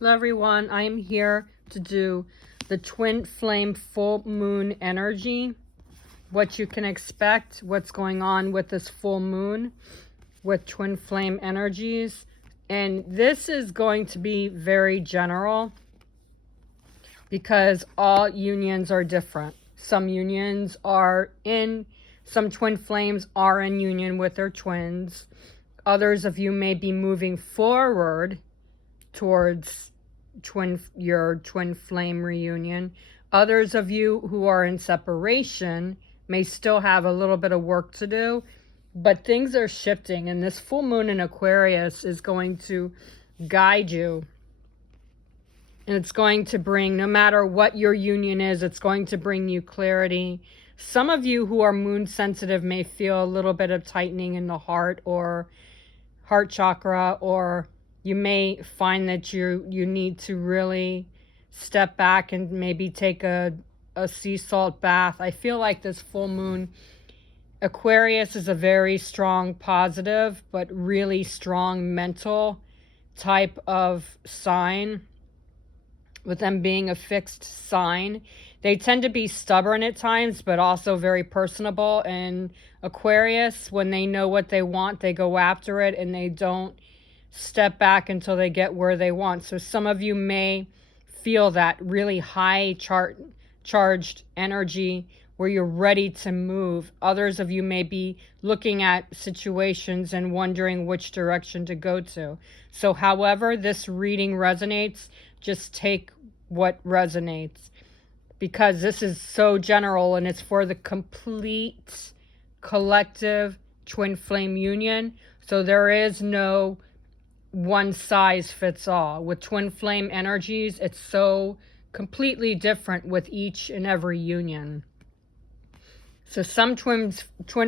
Hello everyone, I am here to do the twin flame full moon energy, what you can expect, what's going on with this full moon with twin flame energies. And this is going to be very general because all unions are different. Some twin flames are in union with their twins. Others of you may be moving forward towards your twin flame reunion. Others of you who are in separation may still have a little bit of work to do, but things are shifting, and this full moon in Aquarius is going to guide you, and it's going to bring, no matter what your union is, it's going to bring you clarity. Some of you who are moon sensitive may feel a little bit of tightening in the heart or heart chakra, or you may find that you need to really step back and maybe take a sea salt bath. I feel like this full moon, Aquarius is a very strong positive, but really strong mental type of sign. With them being a fixed sign, they tend to be stubborn at times, but also very personable. And Aquarius, when they know what they want, they go after it, and they don't step back until they get where they want. So some of you may feel that really high charged energy where you're ready to move. Others of you may be looking at situations and wondering which direction to go to. So however this reading resonates, just take what resonates, because this is so general and it's for the complete collective twin flame union. So there is no one size fits all. With twin flame energies, it's so completely different with each and every union. So some twin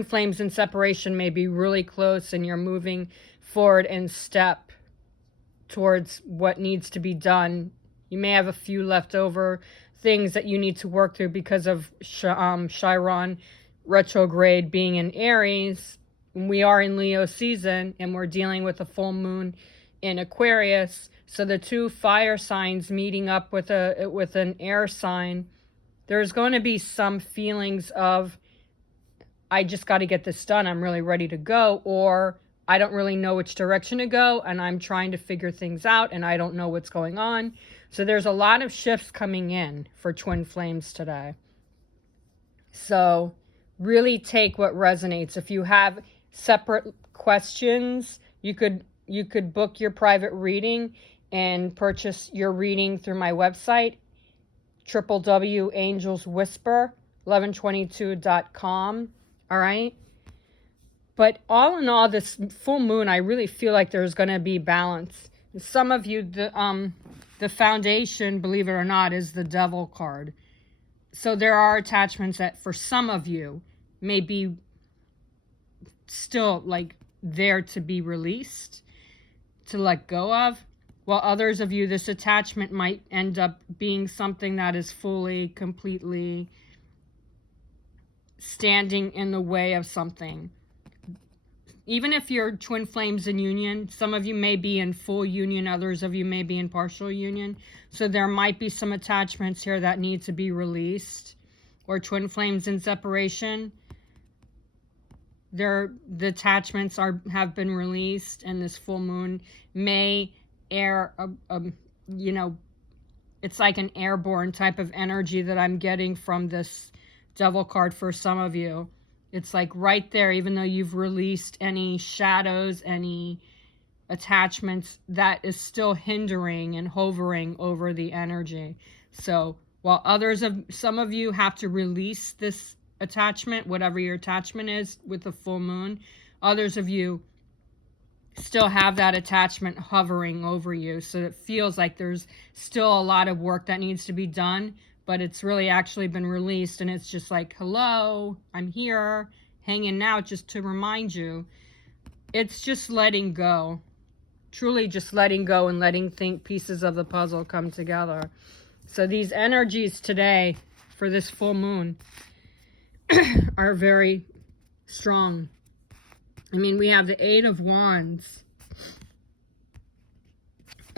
flames in separation may be really close, and you're moving forward in step towards what needs to be done. You may have a few leftover things that you need to work through because of Chiron retrograde being in Aries. We are in Leo season, and we're dealing with a full moon in Aquarius. So the two fire signs meeting up with an air sign, there's going to be some feelings of, I just got to get this done, I'm really ready to go, or I don't really know which direction to go, and I'm trying to figure things out, and I don't know what's going on. So there's a lot of shifts coming in for twin flames today. So really take what resonates. If you have separate questions, you could book your private reading and purchase your reading through my website, www.angelswhisper1122.com. All right. But all in all, this full moon, I really feel like there's going to be balance. Some of you, the foundation, believe it or not, is the Devil card. So there are attachments that for some of you may be still like there to be released, to let go of, while others of you, this attachment might end up being something that is fully, completely standing in the way of something. Even if you're twin flames in union, some of you may be in full union, others of you may be in partial union. So there might be some attachments here that need to be released. Or twin flames in separation, the attachments have been released, and this full moon may air it's like an airborne type of energy that I'm getting from this Devil card for some of you. It's like right there, even though you've released any shadows, any attachments, that is still hindering and hovering over the energy. So while some of you have to release this attachment, whatever your attachment is with the full moon, others of you still have that attachment hovering over you. So it feels like there's still a lot of work that needs to be done, but it's really actually been released, and it's just like, hello, I'm here, hanging out just to remind you. It's just letting go, truly just letting go and letting pieces of the puzzle come together. So these energies today for this full moon are very strong. I mean, we have the Eight of Wands,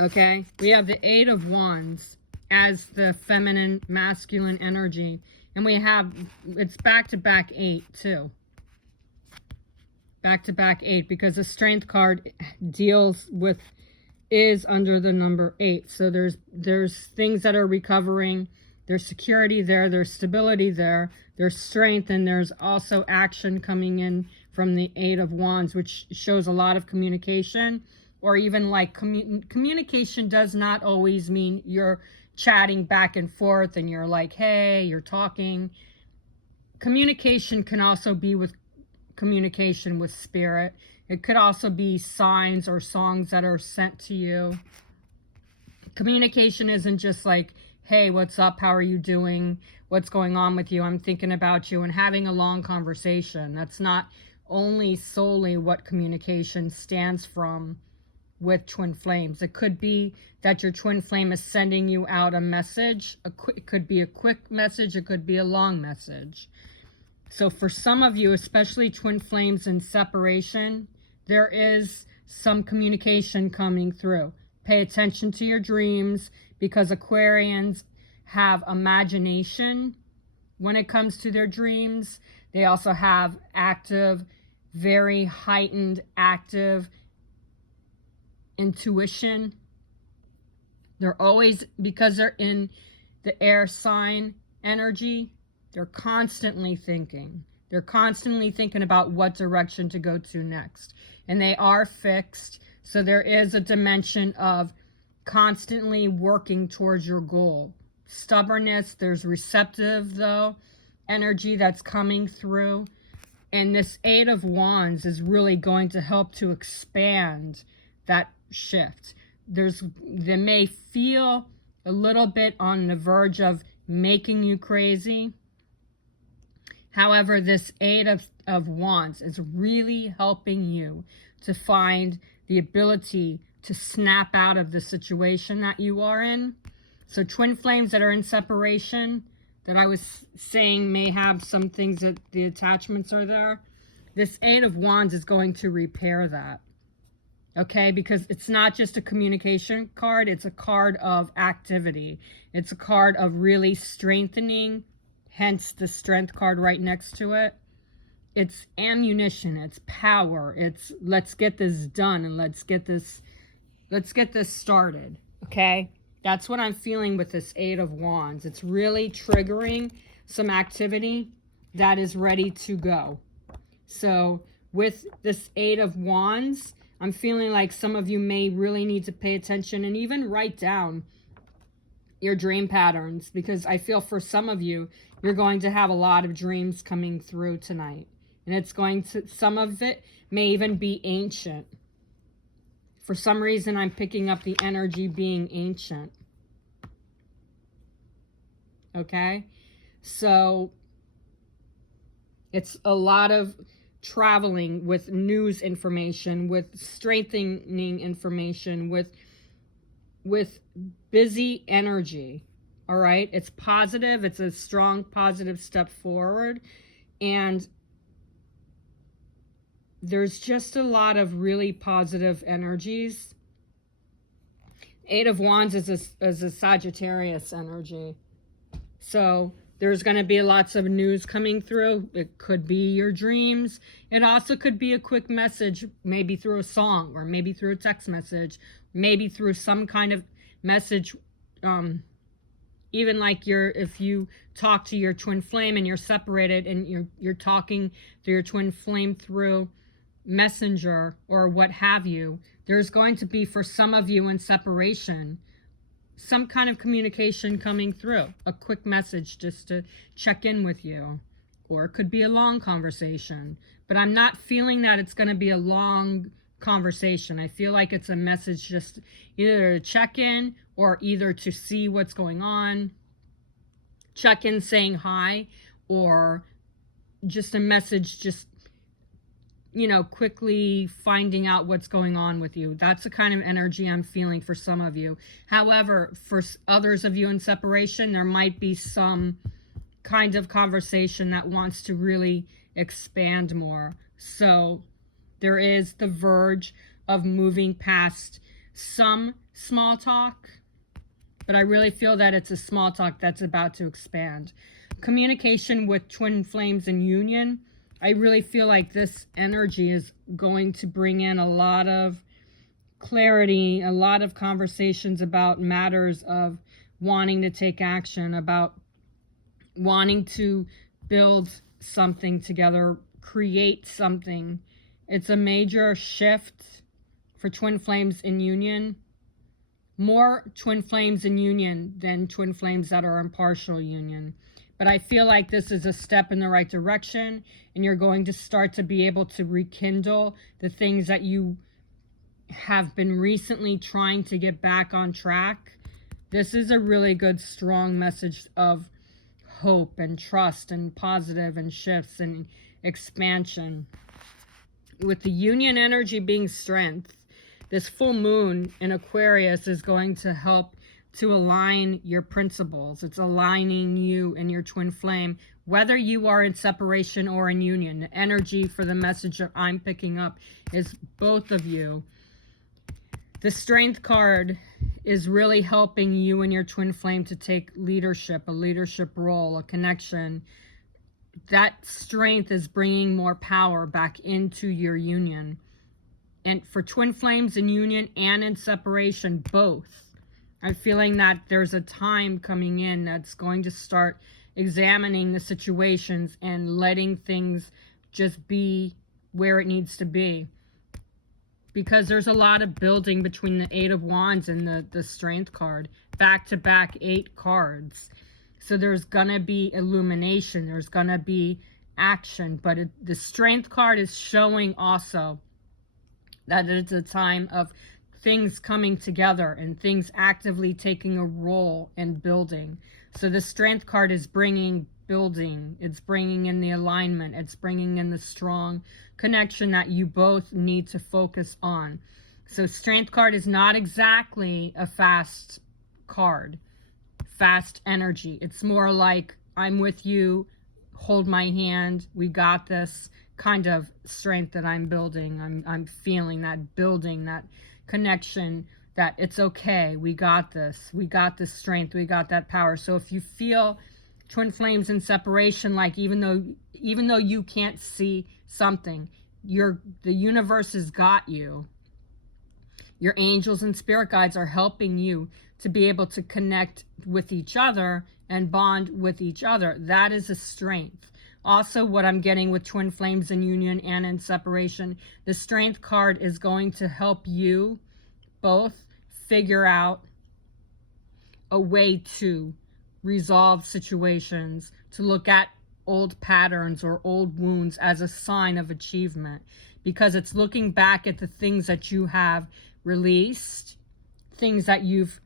Okay, we have the Eight of Wands as the feminine, masculine energy. And we have, it's back-to-back 8 too. Back-to-back 8, because the Strength card deals with, is under the number 8. So there's things that are recovering. There's security there. There's stability there. There's strength. And there's also action coming in from the Eight of Wands, which shows a lot of communication. Or even like communication does not always mean you're chatting back and forth and you're like, hey, you're talking. Communication can also be with communication with spirit. It could also be signs or songs that are sent to you. Communication isn't just like, hey, what's up? How are you doing? What's going on with you? I'm thinking about you, and having a long conversation. That's not only solely what communication stands from with twin flames. It could be that your twin flame is sending you out a message. It could be a quick message. It could be a long message. So for some of you, especially twin flames in separation, there is some communication coming through. Pay attention to your dreams, because Aquarians have imagination when it comes to their dreams. They also have active, very heightened, active intuition. They're always, because they're in the air sign energy, they're constantly thinking. They're constantly thinking about what direction to go to next. And they are fixed. So there is a dimension of constantly working towards your goal. Stubbornness, there's receptive though, energy that's coming through. And this Eight of Wands is really going to help to expand that shift. They may feel a little bit on the verge of making you crazy. However, this Eight of Wands is really helping you to find the ability to snap out of the situation that you are in. So twin flames that are in separation, that I was saying may have some things that the attachments are there. This Eight of Wands is going to repair that. Okay, because it's not just a communication card, it's a card of activity. It's a card of really strengthening, hence the Strength card right next to it. It's ammunition, it's power, it's let's get this done and let's get this started. Okay? That's what I'm feeling with this Eight of Wands. It's really triggering some activity that is ready to go. So with this Eight of Wands, I'm feeling like some of you may really need to pay attention and even write down your dream patterns, because I feel for some of you, you're going to have a lot of dreams coming through tonight. And it's going to, some of it may even be ancient. For some reason, I'm picking up the energy being ancient. Okay? So it's a lot of traveling with news information, with strengthening information, with busy energy. All right? It's positive. It's a strong positive step forward. And there's just a lot of really positive energies. Eight of Wands is a Sagittarius energy. So there's going to be lots of news coming through. It could be your dreams. It also could be a quick message, maybe through a song, or maybe through a text message, maybe through some kind of message. Even like if you talk to your twin flame and you're separated and you're talking to your twin flame through Messenger or what have you, there's going to be, for some of you in separation, some kind of communication coming through, a quick message just to check in with you, or it could be a long conversation. But I'm not feeling that it's going to be a long conversation. I feel like it's a message just either to check in or either to see what's going on, check in saying hi, or just a message just, you know, quickly finding out what's going on with you. That's the kind of energy I'm feeling for some of you. However, for others of you in separation, there might be some kind of conversation that wants to really expand more. So there is the verge of moving past some small talk, but I really feel that it's a small talk that's about to expand. Communication with twin flames in union. I really feel like this energy is going to bring in a lot of clarity, a lot of conversations about matters of wanting to take action, about wanting to build something together, create something. It's a major shift for twin flames in union. More twin flames in union than twin flames that are in partial union. But I feel like this is a step in the right direction, and you're going to start to be able to rekindle the things that you have been recently trying to get back on track. This is a really good, strong message of hope and trust and positive and shifts and expansion. With the union energy being strength, this full moon in Aquarius is going to help to align your principles. It's aligning you and your twin flame, whether you are in separation or in union. The energy for the message that I'm picking up is both of you. The Strength card is really helping you and your twin flame to take leadership, a leadership role, a connection. That strength is bringing more power back into your union. And for twin flames in union and in separation, both, I'm feeling that there's a time coming in that's going to start examining the situations and letting things just be where it needs to be. Because there's a lot of building between the Eight of Wands and the Strength card. Back-to-back 8 cards. So there's going to be illumination. There's going to be action. But the Strength card is showing also that it's a time of things coming together and things actively taking a role in building. So the Strength card is bringing building. It's bringing in the alignment. It's bringing in the strong connection that you both need to focus on. So Strength card is not exactly a fast card, fast energy. It's more like, I'm with you, hold my hand, we got this kind of strength that I'm building. I'm feeling that building, that connection, that it's okay, we got this strength, we got that power. So if you feel twin flames in separation, like even though you can't see something, the universe has got you. Your angels and spirit guides are helping you to be able to connect with each other and bond with each other. That is a strength. Also, what I'm getting with twin flames in union and in separation, the Strength card is going to help you both figure out a way to resolve situations, to look at old patterns or old wounds as a sign of achievement, because it's looking back at the things that you have released, things that you've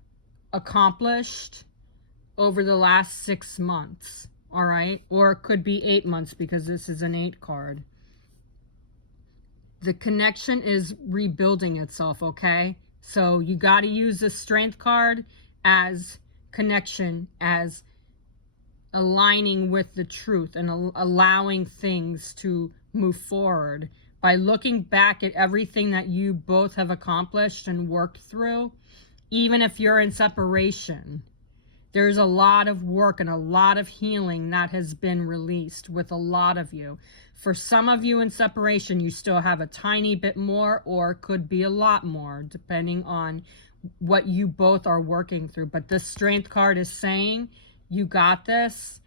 accomplished over the last 6 months, all right? Or it could be 8 months, because this is an 8 card. The connection is rebuilding itself, okay? So you got to use the Strength card as connection, as aligning with the truth and allowing things to move forward by looking back at everything that you both have accomplished and worked through. Even if you're in separation, there's a lot of work and a lot of healing that has been released with a lot of you. For some of you in separation, you still have a tiny bit more, or could be a lot more, depending on what you both are working through. But this Strength card is saying, you got this.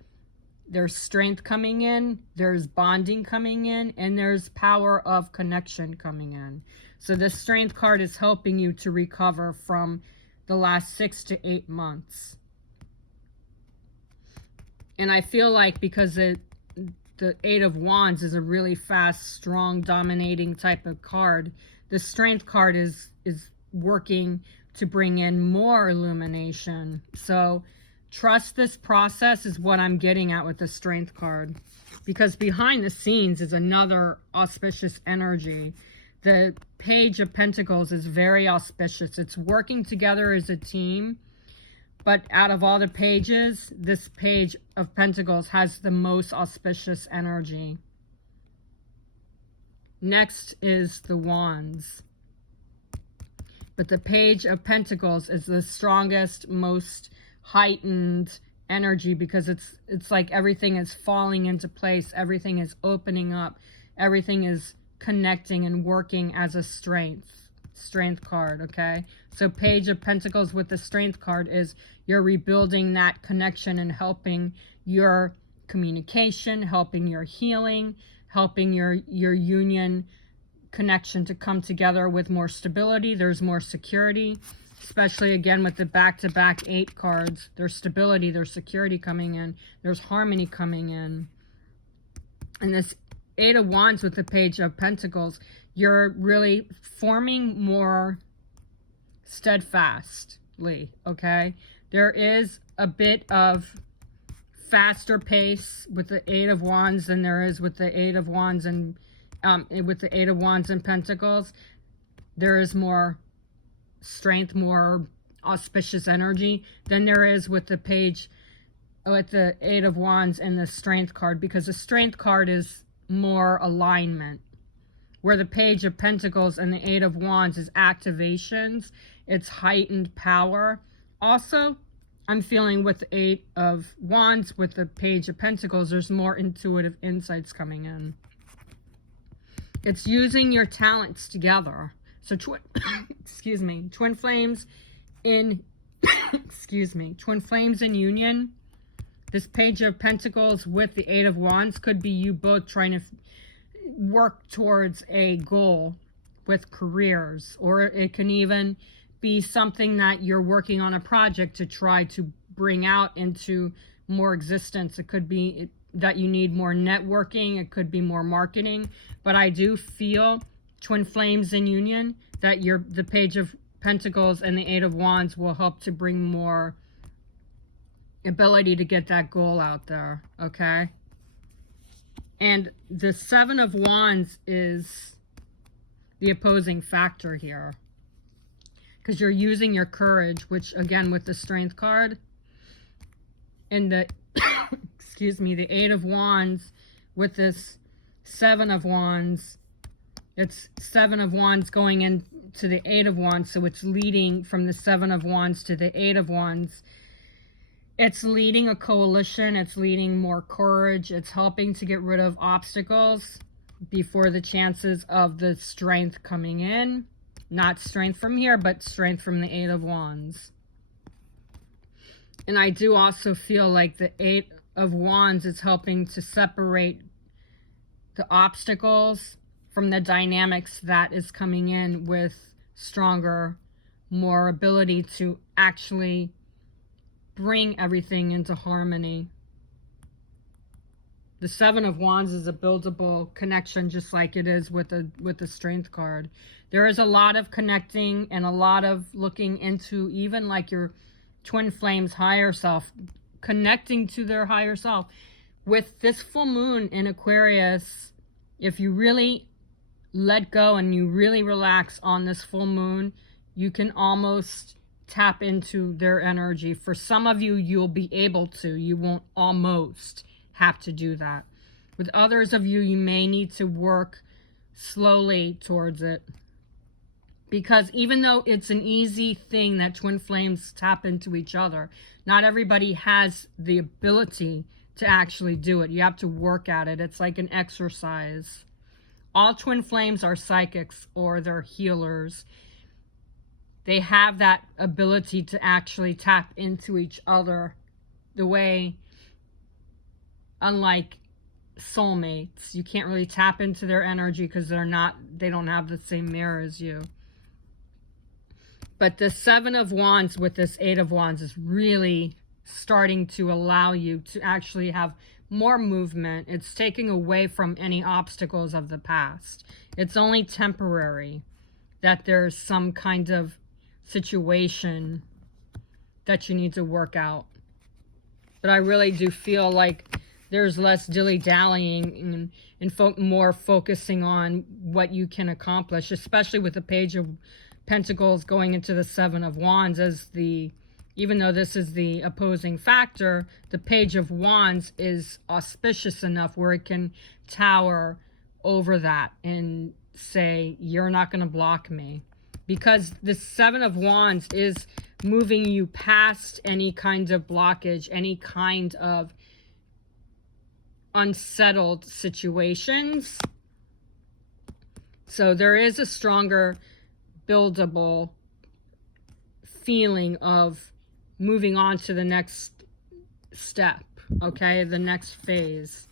There's strength coming in, there's bonding coming in, and there's power of connection coming in. So this Strength card is helping you to recover from the last 6 to 8 months. And I feel like because the Eight of Wands is a really fast, strong, dominating type of card, the Strength card is working to bring in more illumination. So trust this process is what I'm getting at with the Strength card. Because behind the scenes is another auspicious energy. The Page of Pentacles is very auspicious. It's working together as a team. But out of all the pages, this Page of Pentacles has the most auspicious energy. Next is the Wands. But the Page of Pentacles is the strongest, most heightened energy, because it's like everything is falling into place. Everything is opening up. Everything is connecting and working as a strength card, okay? So Page of Pentacles with the Strength card is you're rebuilding that connection and helping your communication, helping your healing, helping your union connection to come together with more stability. There's more security, especially again with the back-to-back 8 cards. There's stability, there's security coming in, there's harmony coming in. And this 8 of Wands with the Page of Pentacles, you're really forming more steadfastly, okay? There is a bit of faster pace with the 8 of Wands than there is with the 8 of Wands and with the 8 of Wands and Pentacles. There is more strength, more auspicious energy than there is with the with the 8 of Wands and the Strength card, because the Strength card is more alignment, where the Page of Pentacles and the 8 of Wands is activations. It's heightened power. Also, I'm feeling with the 8 of Wands with the Page of Pentacles, there's more intuitive insights coming in. It's using your talents together. So excuse me, twin flames in excuse me, twin flames in union. This Page of Pentacles with the 8 of Wands could be you both trying to work towards a goal with careers, or it can even be something that you're working on a project to try to bring out into more existence. It could be that you need more networking, it could be more marketing, but I do feel twin flames in union that the Page of Pentacles and the 8 of Wands will help to bring more ability to get that goal out there, okay? And the 7 of Wands is the opposing factor here, because you're using your courage, which again with the Strength card and the excuse me, the 8 of Wands with this 7 of Wands. It's 7 of Wands going into the 8 of Wands, so it's leading from the 7 of Wands to the 8 of Wands. It's leading a coalition, it's leading more courage, it's helping to get rid of obstacles before the chances of the Strength coming in. Not strength from here, but strength from the 8 of Wands. And I do also feel like the 8 of Wands is helping to separate the obstacles from the dynamics that is coming in with stronger, more ability to actually bring everything into harmony. The 7 of Wands is a buildable connection, just like it is with the Strength card. There is a lot of connecting and a lot of looking into even like your twin flames higher self, connecting to their higher self. With this full moon in Aquarius, if you really let go and you really relax on this full moon, you can almost tap into their energy. For some of you, you'll be able to. You won't almost have to do that. With others of you, you may need to work slowly towards it. Because even though it's an easy thing that twin flames tap into each other, not everybody has the ability to actually do it. You have to work at it. It's like an exercise. All twin flames are psychics or they're healers. They have that ability to actually tap into each other the way, unlike soulmates, you can't really tap into their energy because they don't have the same mirror as you. But the 7 of Wands with this 8 of Wands is really starting to allow you to actually have more movement. It's taking away from any obstacles of the past. It's only temporary that there's some kind of situation that you need to work out. But I really do feel like there's less dilly-dallying and more focusing on what you can accomplish, especially with the Page of Pentacles going into the 7 of Wands as even though this is the opposing factor, the Page of Wands is auspicious enough where it can tower over that and say, you're not going to block me. because the Seven of Wands is moving you past any kind of blockage, any kind of unsettled situations. So there is a stronger buildable feeling of moving on to the next step, okay, the next phase.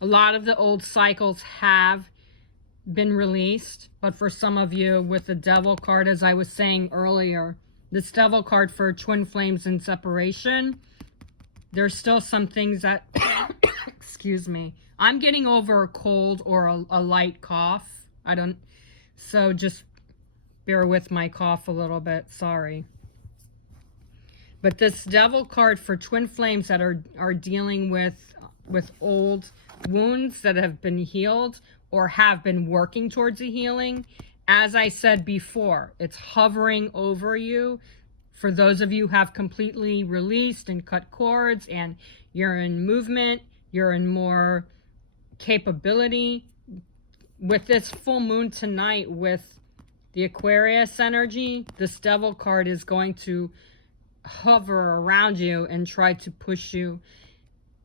A lot of the old cycles have been released, but for some of you, with the Devil card, as I was saying earlier, this Devil card for twin flames and separation, there's still some things that excuse me, I'm getting over a cold or a light cough. So just bear with my cough a little bit, sorry. But this Devil card for twin flames that are dealing with old wounds that have been healed or have been working towards a healing, as I said before, it's hovering over you. For those of you who have completely released and cut cords and you're in movement, you're in more capability. With this full moon tonight with the Aquarius energy, this Devil card is going to hover around you and try to push you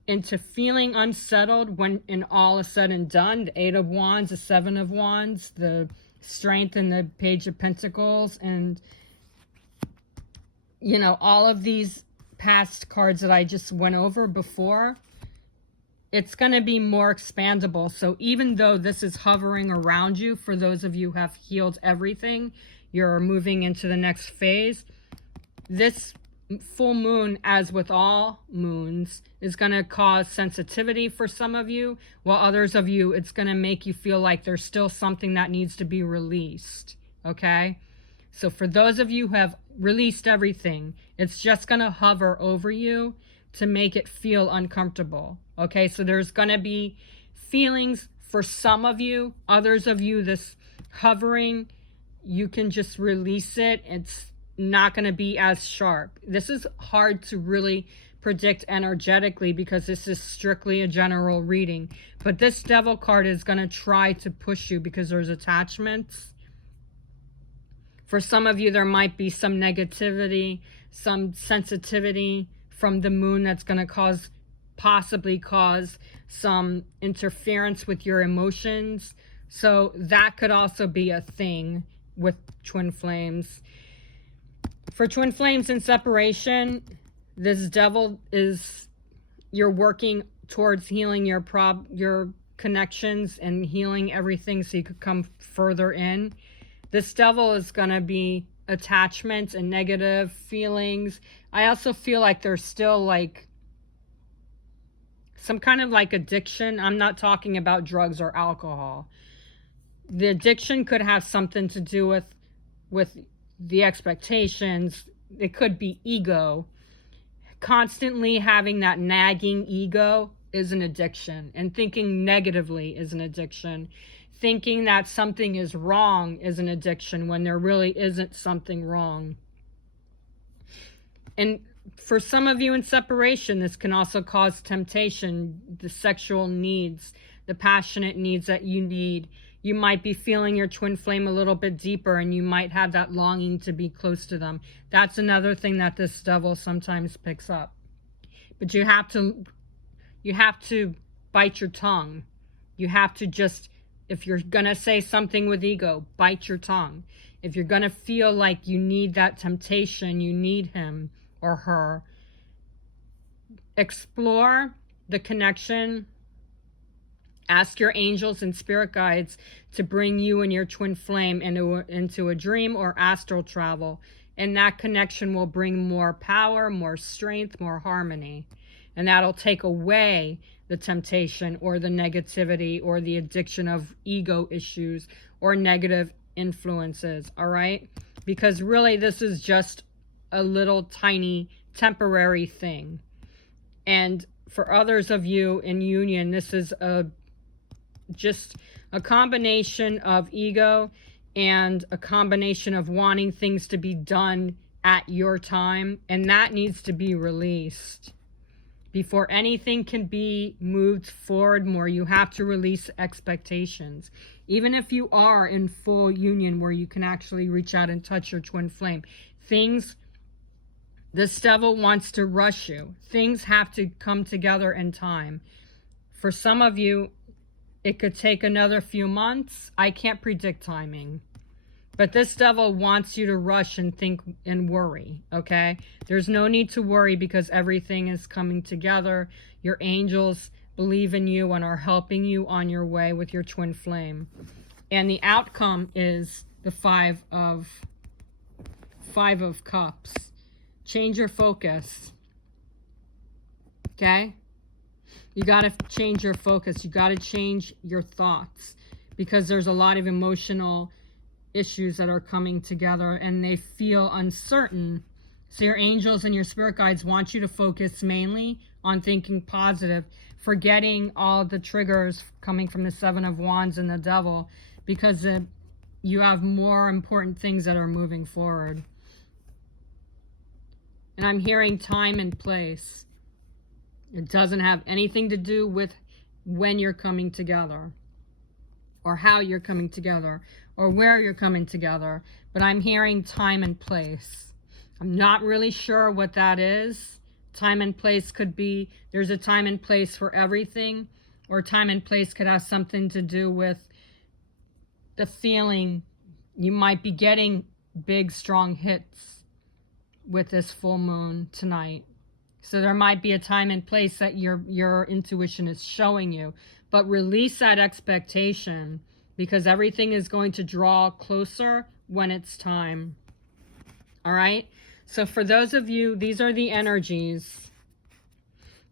into feeling unsettled when all is said and done. The Eight of Wands, the Seven of Wands, the Strength, and the Page of Pentacles, and you know, all of these past cards that I just went over before, it's going to be more expandable. So even though this is hovering around you, for those of you who have healed everything, you're moving into the next phase, this full moon, as with all moons, is going to cause sensitivity for some of you, while others of you, it's going to make you feel like there's still something that needs to be released, okay? So for those of you who have released everything, it's just going to hover over you to make it feel uncomfortable, okay? So there's going to be feelings for some of you. Others of you, this hovering, you can just release it. It's not going to be as sharp. This is hard to really predict energetically because this is strictly a general reading. But this Devil card is going to try to push you because there's attachments. For some of you, there might be some negativity, some sensitivity from the moon that's going to possibly cause some interference with your emotions. So that could also be a thing with twin flames. For twin flames in separation, this Devil is, you're working towards healing your connections and healing everything so you could come further in. This Devil is going to be attachments and negative feelings. I also feel like there's still like some kind of like addiction. I'm not talking about drugs or alcohol. The addiction could have something to do with the expectations. It could be ego. Constantly having that nagging ego is an addiction, and thinking negatively is an addiction. Thinking that something is wrong is an addiction when there really isn't something wrong. And for some of you in separation, this can also cause temptation, the sexual needs, the passionate needs that you need. You might be feeling your twin flame a little bit deeper, and you might have that longing to be close to them. That's another thing that this Devil sometimes picks up. But you have to bite your tongue. You have to just, if you're going to say something with ego, bite your tongue. If you're going to feel like you need that temptation, you need him or her, explore the connection. Ask your angels and spirit guides to bring you and your twin flame into a dream or astral travel. And that connection will bring more power, more strength, more harmony. And that'll take away the temptation or the negativity or the addiction of ego issues or negative influences, all right? Because really this is just a little tiny temporary thing. And for others of you in union, this is just a combination of ego and a combination of wanting things to be done at your time, and that needs to be released. Before anything can be moved forward more, you have to release expectations. Even if you are in full union where you can actually reach out and touch your twin flame, this devil wants to rush you. Things have to come together in time. For some of you, it could take another few months. I can't predict timing. But this devil wants you to rush and think and worry, okay? There's no need to worry because everything is coming together. Your angels believe in you and are helping you on your way with your twin flame. And the outcome is the Five of Cups. Change your focus, okay? You got to change your focus. You got to change your thoughts because there's a lot of emotional issues that are coming together and they feel uncertain. So your angels and your spirit guides want you to focus mainly on thinking positive, forgetting all the triggers coming from the Seven of Wands and the devil, because you have more important things that are moving forward. And I'm hearing time and place. It doesn't have anything to do with when you're coming together or how you're coming together or where you're coming together, but I'm hearing time and place. I'm not really sure what that is. Time and place could be, there's a time and place for everything, or time and place could have something to do with the feeling you might be getting big, strong hits with this full moon tonight. So there might be a time and place that your intuition is showing you, but release that expectation because everything is going to draw closer when it's time. All right? So for those of you, these are the energies.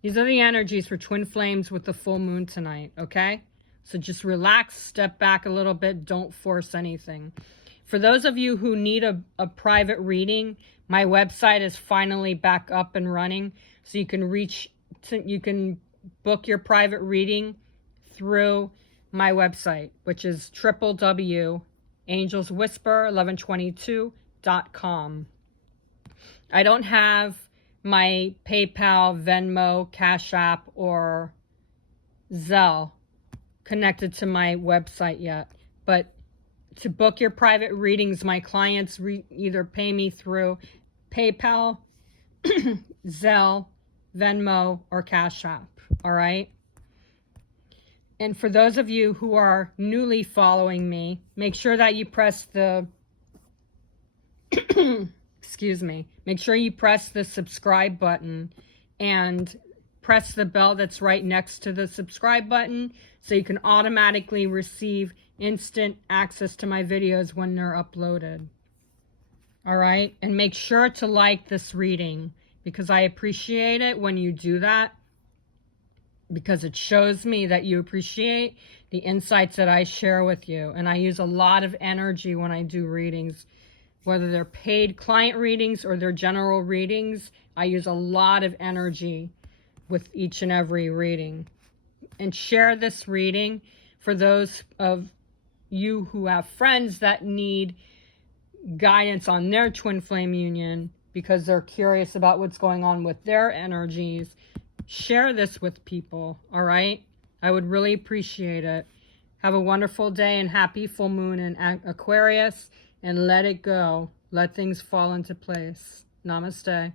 These are the energies for twin flames with the full moon tonight, okay? So just relax, step back a little bit, don't force anything. For those of you who need a private reading, my website is finally back up and running. So you can book your private reading through my website, which is www.angelswhisper1122.com. I don't have my PayPal, Venmo, Cash App, or Zelle connected to my website yet. But to book your private readings, my clients either pay me through PayPal, Zelle, Venmo, or Cash App. All right? And for those of you who are newly following me, make sure that you press the excuse me. Make sure you press the subscribe button and press the bell that's right next to the subscribe button so you can automatically receive instant access to my videos when they're uploaded. All right? And make sure to like this reading because I appreciate it when you do that, because it shows me that you appreciate the insights that I share with you. And I use a lot of energy when I do readings, whether they're paid client readings or they're general readings. I use a lot of energy with each and every reading. And share this reading for those of you who have friends that need guidance on their twin flame union because they're curious about what's going on with their energies. Share this with people, all right? I would really appreciate it. Have a wonderful day and happy full moon in Aquarius, and let it go. Let things fall into place. Namaste.